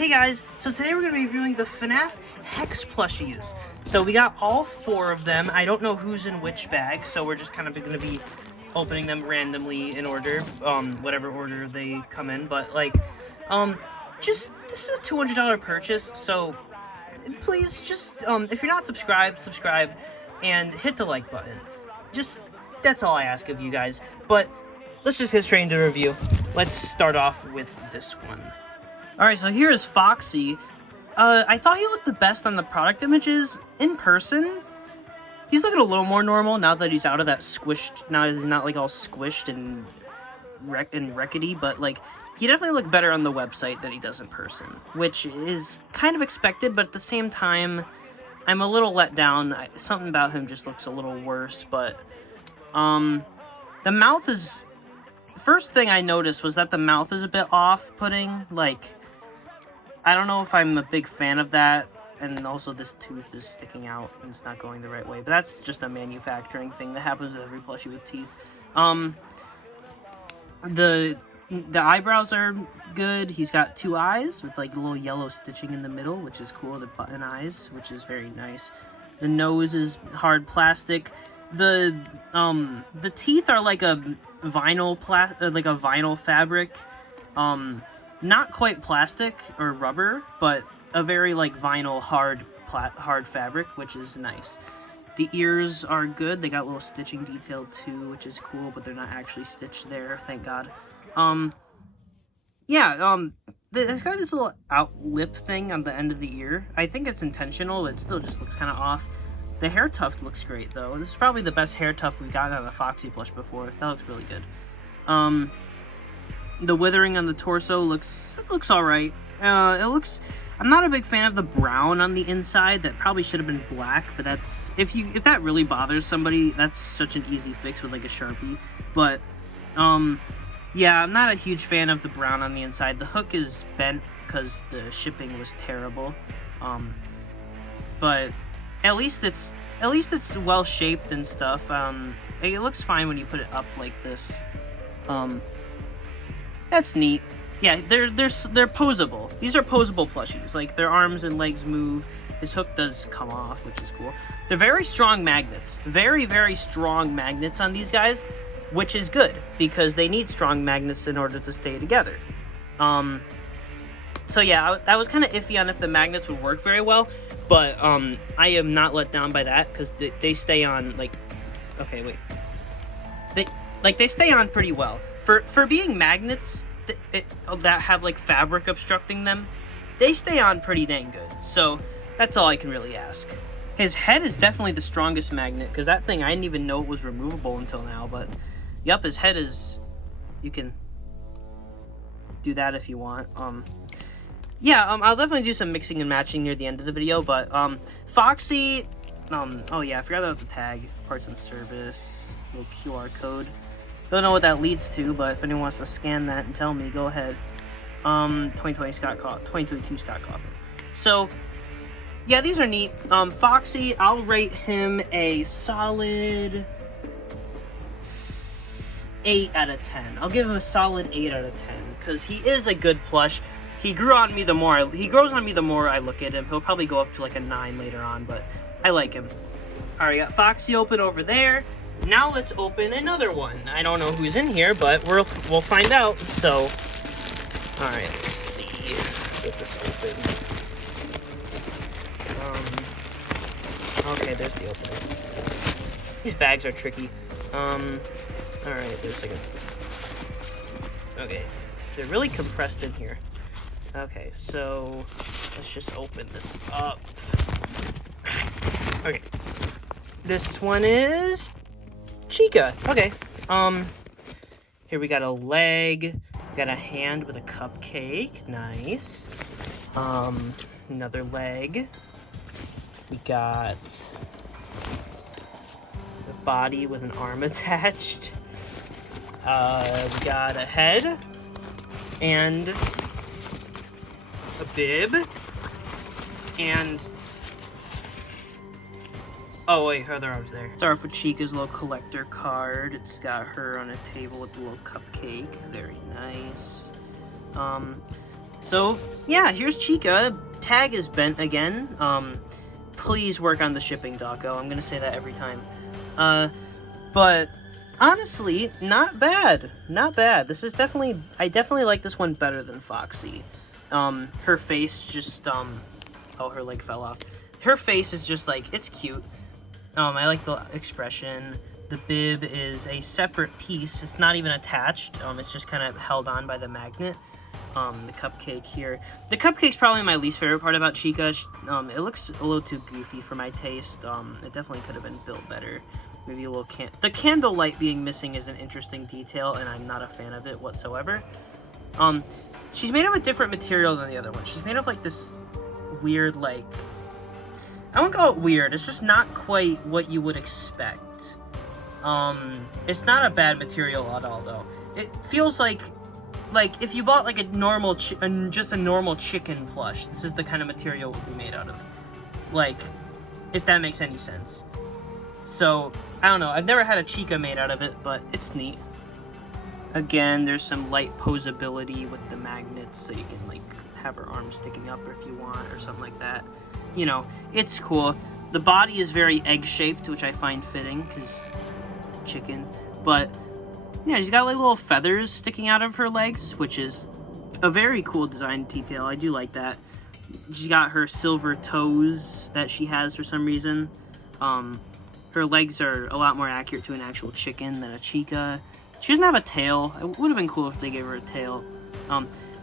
Hey guys, so today we're going to be reviewing the FNAF HEX plushies. So we got all 4 of them. I don't know who's in which bag, so we're just kind of going to be opening them randomly in order, whatever order they come in. But like, this is a $200 purchase, so please just, if you're not subscribed, subscribe and hit the like button. That's all I ask of you guys. But let's just get straight into the review. Let's start off with this one. Alright, so here is Foxy. I thought he looked the best on the product images. In person, he's looking a little more normal now that he's out of that squished. Now he's not like all squished and rickety, but like he definitely looked better on the website than he does in person, which is kind of expected, but at the same time, I'm a little let down. Something about him just looks a little worse, but the mouth is... First thing I noticed was that the mouth is a bit off-putting. Like, I don't know if I'm a big fan of that, and also this tooth is sticking out and it's not going the right way, but that's just a manufacturing thing that happens with every plushie with teeth. The eyebrows are good. He's got 2 eyes with like a little yellow stitching in the middle, which is cool. The button eyes, which is very nice. The nose is hard plastic. The teeth are like a vinyl fabric. Not quite plastic or rubber, but a very like vinyl hard fabric, which is nice. The ears are good. They got a little stitching detail too, which is cool, but they're not actually stitched there, thank God. It's got this little out lip thing on the end of the ear. I think it's intentional, but it still just looks kind of off. The hair tuft looks great though. This is probably the best hair tuft we've gotten on a Foxy plush before. That looks really good. The withering on the torso looks alright. I'm not a big fan of the brown on the inside. That probably should have been black, but that's if that really bothers somebody, that's such an easy fix with like a Sharpie. But yeah, I'm not a huge fan of the brown on the inside. The hook is bent because the shipping was terrible. But at least it's well shaped and stuff. It looks fine when you put it up like this. That's neat. Yeah, they're posable. These are posable plushies. Like, their arms and legs move. His hook does come off, which is cool. They're very strong magnets. Very, very strong magnets on these guys, which is good, because they need strong magnets in order to stay together. So yeah, I was kind of iffy on if the magnets would work very well, but I am not let down by that, because they stay on, like... Okay, wait. They stay on pretty well. For being magnets that have like fabric obstructing them, they stay on pretty dang good. So that's all I can really ask. His head is definitely the strongest magnet, because that thing, I didn't even know it was removable until now. But yep, his head is... You can do that if you want. I'll definitely do some mixing and matching near the end of the video. But Foxy, oh yeah, I forgot about the tag, parts and service, little QR code. Don't know what that leads to, but if anyone wants to scan that and tell me, go ahead. 2022 Scott Coffin. So, yeah, these are neat. Foxy, I'll rate him a solid 8 out of 10. I'll give him a solid 8 out of 10, because he is a good plush. He grows on me the more I look at him. He'll probably go up to like a 9 later on, but I like him. Alright, got Foxy open over there. Now let's open another one. I don't know who's in here, but we'll find out. So, all right, let's see. Get this open. Okay, there's the opening. These bags are tricky. All right, there's like a... Okay, they're really compressed in here. Okay, so let's just open this up. Okay, this one is Chica. Okay. Here we got a leg. We got a hand with a cupcake. Nice. Another leg. We got the body with an arm attached. We got a head and a bib and... Oh wait, her other arm's there. Start off with Chica's little collector card. It's got her on a table with a little cupcake. Very nice. So, yeah, here's Chica. Tag is bent again. Please work on the shipping, DAWKO. I'm gonna say that every time. But honestly, not bad. Not bad. This is definitely... I definitely like this one better than Foxy. Her face just, oh, her leg fell off. Her face is just, like, it's cute. I like the expression. The bib is a separate piece. It's not even attached. It's just kind of held on by the magnet. The cupcake here. The cupcake's probably my least favorite part about Chica. It looks a little too goofy for my taste. It definitely could have been built better. Maybe a little the candlelight being missing is an interesting detail, and I'm not a fan of it whatsoever. She's made of a different material than the other one. She's made of, like, this weird, like... I wouldn't call it weird. It's just not quite what you would expect. It's not a bad material at all, though. It feels like if you bought, like, a normal just a normal chicken plush, this is the kind of material it would be made out of. Like, if that makes any sense. So, I don't know. I've never had a Chica made out of it, but it's neat. Again, there's some light posability with the magnets, so you can, like, have her arms sticking up if you want, or something like that. You know, it's cool. The body is very egg-shaped, which I find fitting, because chicken. But, yeah, she's got, like, little feathers sticking out of her legs, which is a very cool design detail. I do like that. She's got her silver toes that she has for some reason. Her legs are a lot more accurate to an actual chicken than a Chica. She doesn't have a tail. It would have been cool if they gave her a tail.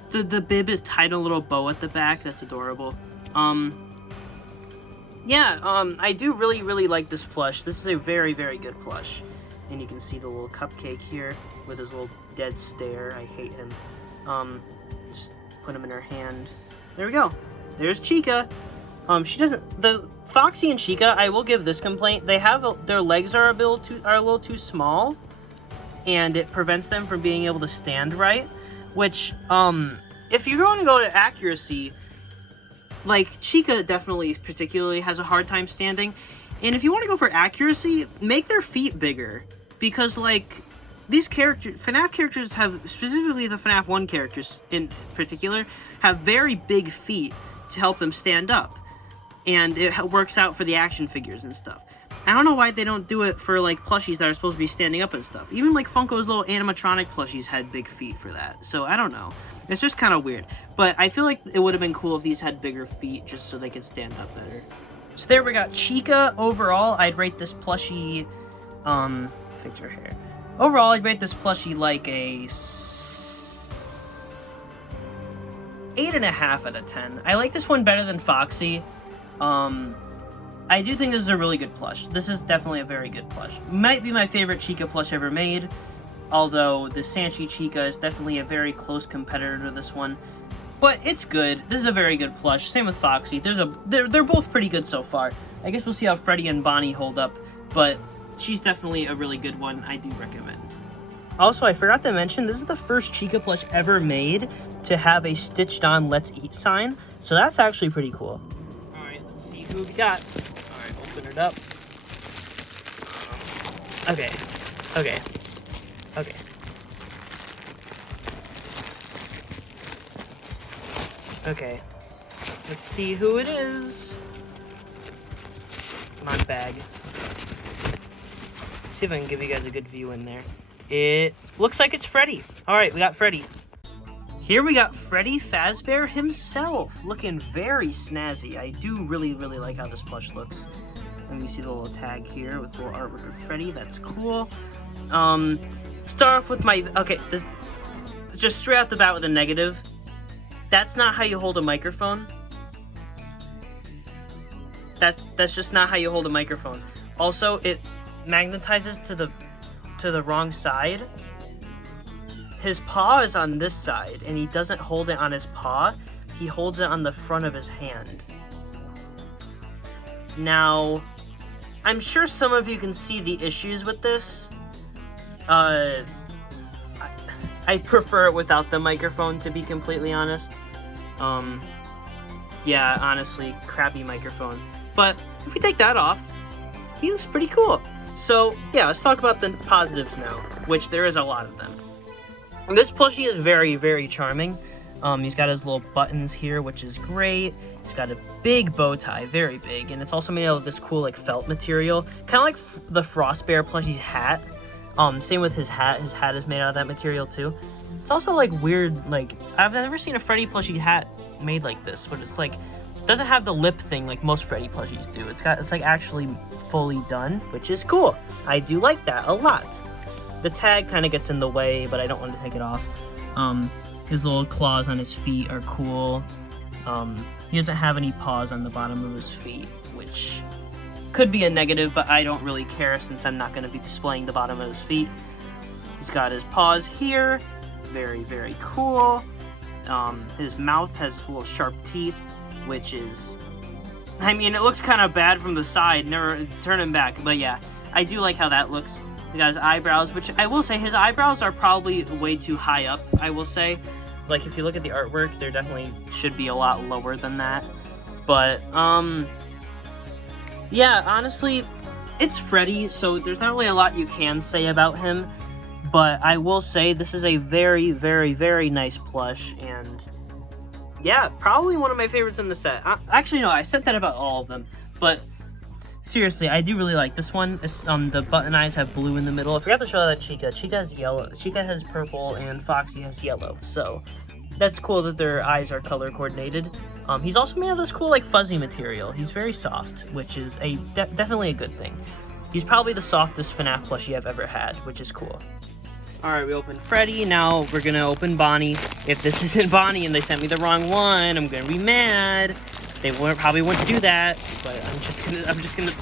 The bib is tied a little bow at the back. That's adorable. Yeah, I do really, really like this plush. This is a very, very good plush. And you can see the little cupcake here with his little dead stare. I hate him. Just put him in her hand. There we go. There's Chica. She doesn't... The Foxy and Chica, I will give this complaint. They have... Their legs are a little too small. And it prevents them from being able to stand right. Which, if you're going to go to accuracy... Like, Chica definitely, particularly, has a hard time standing. And if you want to go for accuracy, make their feet bigger. Because, like, these characters... FNAF characters have... Specifically the FNAF 1 characters, in particular, have very big feet to help them stand up. And it works out for the action figures and stuff. I don't know why they don't do it for, like, plushies that are supposed to be standing up and stuff. Even, like, Funko's little animatronic plushies had big feet for that. So, I don't know. It's just kind of weird. But I feel like it would have been cool if these had bigger feet just so they could stand up better. So there we got Chica. Overall, I'd rate this plushie... fix her hair. Overall, I'd rate this plushie like a... 8.5 out of 10. I like this one better than Foxy. I do think this is a really good plush. This is definitely a very good plush. Might be my favorite Chica plush ever made. Although the Sanchi Chica is definitely a very close competitor to this one. But it's good. This is a very good plush. Same with Foxy. They're both pretty good so far. I guess we'll see how Freddy and Bonnie hold up. But she's definitely a really good one. I do recommend. Also, I forgot to mention, this is the first Chica plush ever made to have a stitched on Let's Eat sign. So that's actually pretty cool. Alright, let's see who we got. Alright, open it up. Okay. Okay. Okay. Okay. Let's see who it is. Come on, bag. See if I can give you guys a good view in there. It looks like it's Freddy. Alright, we got Freddy. Here we got Freddy Fazbear himself. Looking very snazzy. I do really, really like how this plush looks. And you see the little tag here with the little artwork of Freddy. That's cool. Start off with my... Okay, this... Just straight out the bat with a negative. That's not how you hold a microphone. That's just not how you hold a microphone. Also, it magnetizes to the wrong side. His paw is on this side, and he doesn't hold it on his paw. He holds it on the front of his hand. Now, I'm sure some of you can see the issues with this. I prefer it without the microphone, to be completely honest. Yeah, honestly, crappy microphone. But if we take that off, he looks pretty cool. So, yeah, let's talk about the positives now, which there is a lot of them. This plushie is very, very charming. He's got his little buttons here, which is great. He's got a big bow tie, very big, and it's also made out of this cool like felt material, kind of like the Frost Bear plushie's hat. Same with his hat. His hat is made out of that material too. It's also like weird, like I've never seen a Freddy plushie hat made like this, but it's like doesn't have the lip thing like most Freddy plushies do. It's like actually fully done, which is cool. I do like that a lot. The tag kind of gets in the way, but I don't want to take it off. His little claws on his feet are cool. He doesn't have any paws on the bottom of his feet, which could be a negative, but I don't really care since I'm not going to be displaying the bottom of his feet. He's got his paws here. Very, very cool. His mouth has little sharp teeth, which is... I mean, it looks kind of bad from the side. Never turn him back. But yeah, I do like how that looks. He got his eyebrows, which I will say his eyebrows are probably way too high up, I will say. Like, if you look at the artwork, there definitely should be a lot lower than that. But, yeah, honestly, it's Freddy, so there's not really a lot you can say about him. But I will say this is a very, very, very nice plush, and yeah, probably one of my favorites in the set. Actually, no, I said that about all of them, but seriously, I do really like this one. It's, the button eyes have blue in the middle. I forgot to show that Chica. Chica has yellow. Chica has purple, and Foxy has yellow, so that's cool that their eyes are color coordinated. He's also made of this cool, like, fuzzy material. He's very soft, which is definitely a good thing. He's probably the softest FNAF plushie I've ever had, which is cool. Alright, we opened Freddy. Now we're gonna open Bonnie. If this isn't Bonnie and they sent me the wrong one, I'm gonna be mad. They probably wouldn't do that, but I'm just gonna...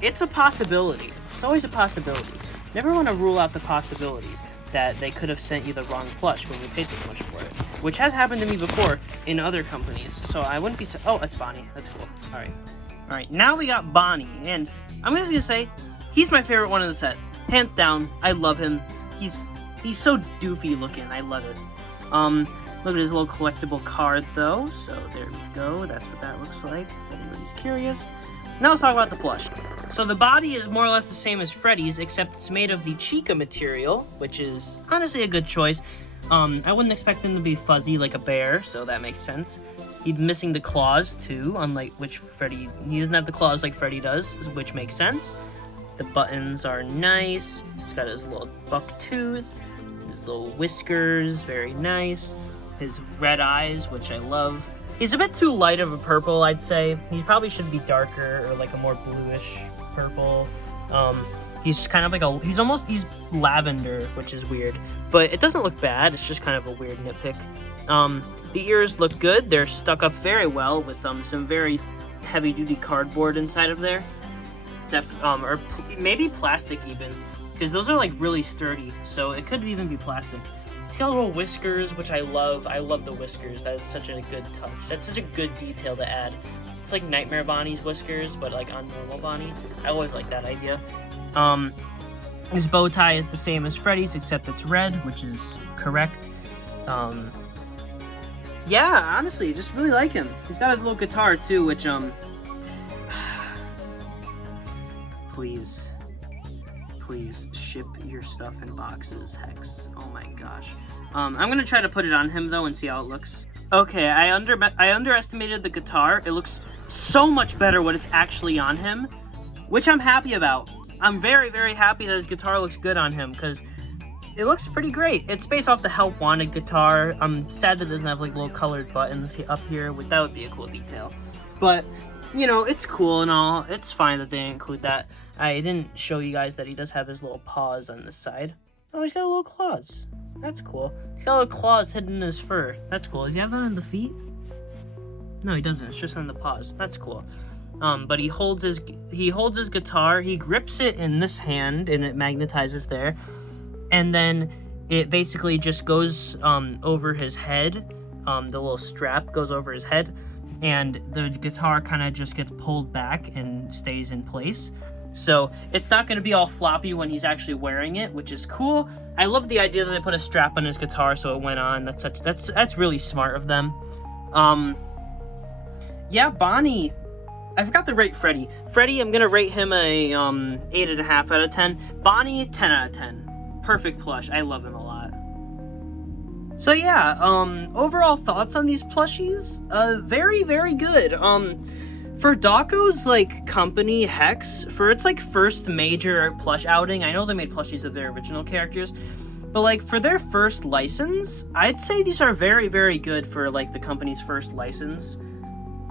It's a possibility. It's always a possibility. Never want to rule out the possibilities that they could have sent you the wrong plush when you paid this much for it, which has happened to me before in other companies, so I wouldn't be so... Oh, it's Bonnie. That's cool. Alright, now we got Bonnie, and I'm just gonna say, he's my favorite one in the set. Hands down, I love him. He's so doofy looking. I love it. Look at his little collectible card, though. So there we go. That's what that looks like, if anybody's curious. Now let's talk about the plush. So the body is more or less the same as Freddy's, except it's made of the Chica material, which is honestly a good choice. I wouldn't expect him to be fuzzy like a bear, so that makes sense. He's missing the claws, too, unlike which Freddy... He doesn't have the claws like Freddy does, which makes sense. The buttons are nice. He's got his little buck tooth, his little whiskers, very nice. His red eyes, which I love. He's a bit too light of a purple, I'd say. He probably should be darker or like a more bluish purple. He's kind of like he's lavender, which is weird. But it doesn't look bad, it's just kind of a weird nitpick. The ears look good. They're stuck up very well with some very heavy-duty cardboard inside of there. Or maybe plastic even, because those are like really sturdy, so it could even be plastic. It's got little whiskers, which I love. I love the whiskers. That is such a good touch. That's such a good detail to add. It's like Nightmare Bonnie's whiskers, but like on normal Bonnie. I always like that idea. His bow tie is the same as Freddy's, except it's red, which is correct. Yeah, honestly, just really like him. He's got his little guitar too, which Please ship your stuff in boxes, Hex. Oh my gosh. I'm gonna try to put it on him though and see how it looks. Okay, I underestimated the guitar. It looks so much better when it's actually on him, which I'm happy about. I'm very, very happy that his guitar looks good on him because it looks pretty great. It's based off the Help Wanted guitar. I'm sad that it doesn't have like little colored buttons up here. That would be a cool detail. But, you know, it's cool and all. It's fine that they didn't include that. I didn't show you guys that he does have his little paws on this side. Oh, he's got little claws. That's cool. He's got little claws hidden in his fur. That's cool. Does he have that on the feet? No, he doesn't. It's just on the paws. That's cool. But he holds his guitar. He grips it in this hand, and it magnetizes there. And then it basically just goes over his head. The little strap goes over his head, and the guitar kind of just gets pulled back and stays in place. So it's not going to be all floppy when he's actually wearing it, which is cool. I love the idea that they put a strap on his guitar so it went on. That's really smart of them. Yeah, Bonnie. I forgot to rate Freddy. Freddy, I'm going to rate him a 8.5 out of 10. Bonnie, 10 out of 10. Perfect plush. I love him a lot. So yeah, overall thoughts on these plushies? Very, very good. For DAWKO's, like, company, Hex, for its, like, first major plush outing, I know they made plushies of their original characters, but, like, for their first license, I'd say these are very, very good for, like, the company's first license.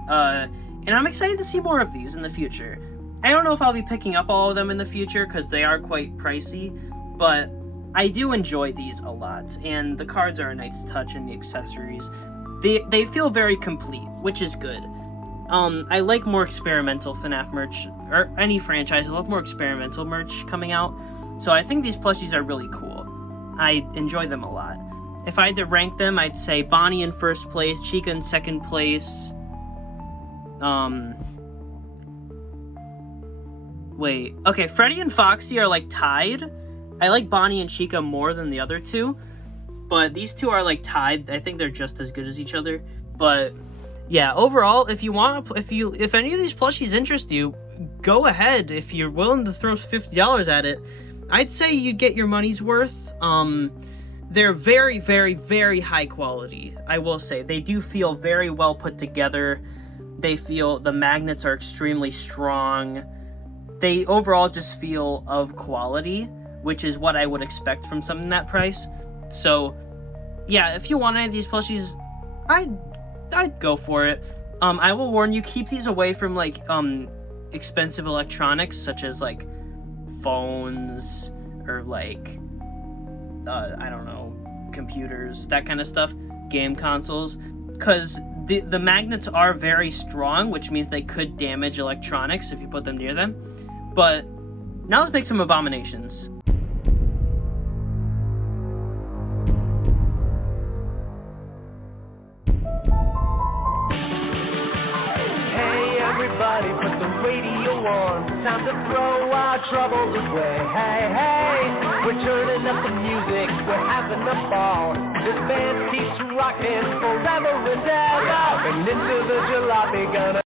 And I'm excited to see more of these in the future. I don't know if I'll be picking up all of them in the future, because they are quite pricey, but I do enjoy these a lot, and the cards are a nice touch, and the accessories. They feel very complete, which is good. I like more experimental FNAF merch, or any franchise. I love more experimental merch coming out. So I think these plushies are really cool. I enjoy them a lot. If I had to rank them, I'd say Bonnie in first place, Chica in second place. Wait. Okay, Freddy and Foxy are, like, tied. I like Bonnie and Chica more than the other two. But these two are, like, tied. I think they're just as good as each other. But yeah, overall, if any of these plushies interest you, go ahead. If you're willing to throw $50 at it, I'd say you'd get your money's worth. They're very, very, very high quality. I will say they do feel very well put together. They feel the magnets are extremely strong. They overall just feel of quality, which is what I would expect from something that price. So yeah, if you want any of these plushies, I'd go for it. I will warn you, keep these away from, like, expensive electronics, such as, like, phones, or, like, I don't know, computers, that kind of stuff, game consoles, because the magnets are very strong, which means they could damage electronics if you put them near them. But now let's make some abominations. Everybody put the radio on. Time to throw our troubles away. Hey, hey, we're turning up the music. We're having a ball. This band keeps rocking forever and ever. And into the jalopy gonna